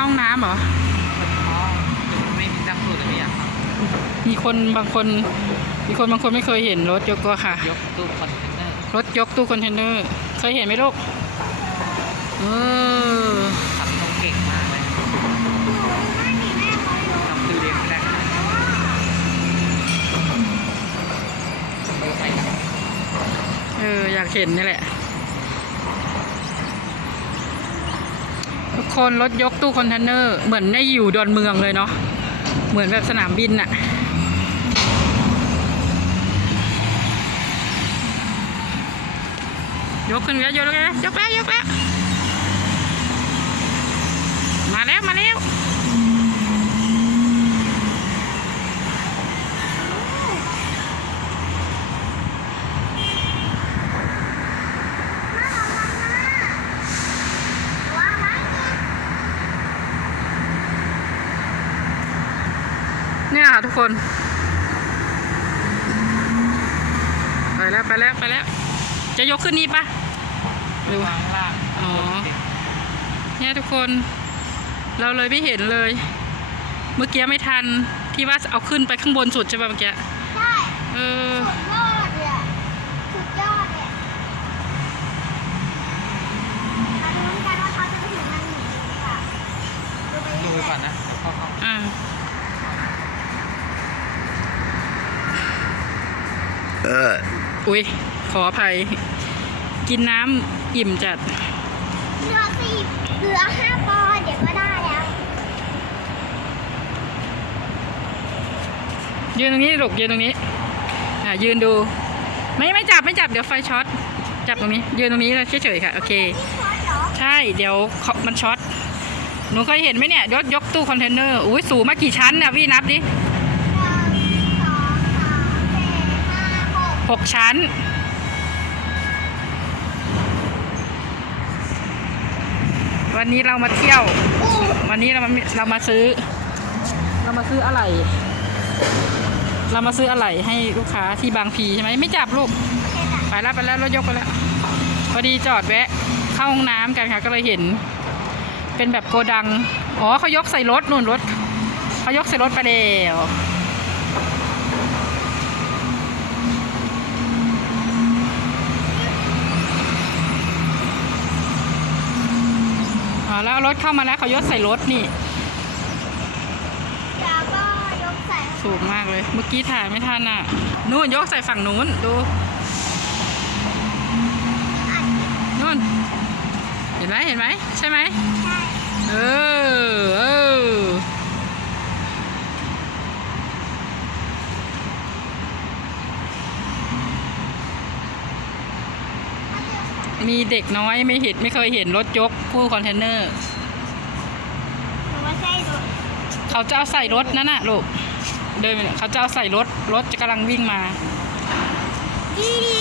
เข้าห้องน้ำเหรออ๋อไม่มีตั้งสูตรเลยไม่อยากเข้ามีคนบางคน มีคนบางคนไม่เคยเห็นรถยกก็ค่ะ ยกตู้คอนเทนเนอร์รถยกตู้คอนเทนเนอร์ เคยเห็นไหมลูก เออขับตรงเก่งมากเลยทำคือเรียนแรกเบอร์ไปกันเอออยากเห็นนี่แหละ ทุกคนรถยกตู้คอนเทนเนอร์ เหมือนได้อยู่ดอนเมืองเลยเนาะเหมือนแบบสนามบินอะยกขึ้นแล้วยกแล้วยกแล้วยกแล้วมาแล้วมาแล้ว เนี่ยค่ะทุกคน ไปแล้วไปแล้วไปแล้ว จะยกขึ้นนี่ปะหรือว่าอ๋อเนี่ยทุกคน เราเลยไม่เห็นเลย เมื่อกี้ไม่ทันที่ว่าเอาขึ้นไปข้างบนสุดใช่ปะเมื่อกี้ใช่เออสุดยอดเลยอะสุดยอดเลยมาดูกันว่าเขาจะไปถึงมันหรือเปล่าดูไปก่อนนะเข้าเข้าอ่า อุ้ยขออภัย กินน้ำอิ่มจัดๆเหลือสี่เหลือห้าปอนด์เดี๋ยวก็ได้แล้ว ยืนตรงนี้ลูกยืนตรงนี้ อ่ายืนดู ไม่ไม่จับไม่จับเดี๋ยวไฟช็อต จับตรงนี้ ยืนตรงนี้แล้วเฉยๆค่ะ โอเคพี่ช้อนเหรอใช่เดี๋ยวเขามันช็อต หนูเคยเห็นไหมเนี่ยยกยกตู้คอนเทนเนอร์ อุ้ยสูงมากี่ชั้นน่ะพี่นับดิ หนึ่งสองสามสี่ห้า หกชั้น วันนี้เรามาเที่ยว วันนี้เรามาเรามาซื้อ เรามาซื้ออะไร เรามาซื้ออะไรให้ลูกค้าที่บางพีใช่ไหมไม่จับลูกไปแล้วไปแล้วรถยกไปแล้วพอดีจอดแวะ เข้าห้องน้ำกันค่ะ ก็เลยเห็น เป็นแบบโกดัง อ๋อเขายกใส่รถนู่นรถเขายกใส่รถไปแล้ว แล้วเอารถเข้ามาแล้วเขายกใส่รถนี่แล้วก็ยกใส่สูงมากเลย เมื่อกี้ถ่ายไม่ทันอะ นู่นยกใส่ฝั่งนู้นดูอัดนู่น เห็นไหมเห็นไหมใช่ไหมใช่ เออ เออ มีเด็กน้อยไม่เห็นไม่เคยเห็นรถยกผู้คอนเทนเนอร์ หนูว่าใช่ดูเขาจะเอาใส่รถนั่นน่ะลูกเดินไปเขาจะเอาใส่รถรถจะกำลังวิ่งมา ดีดี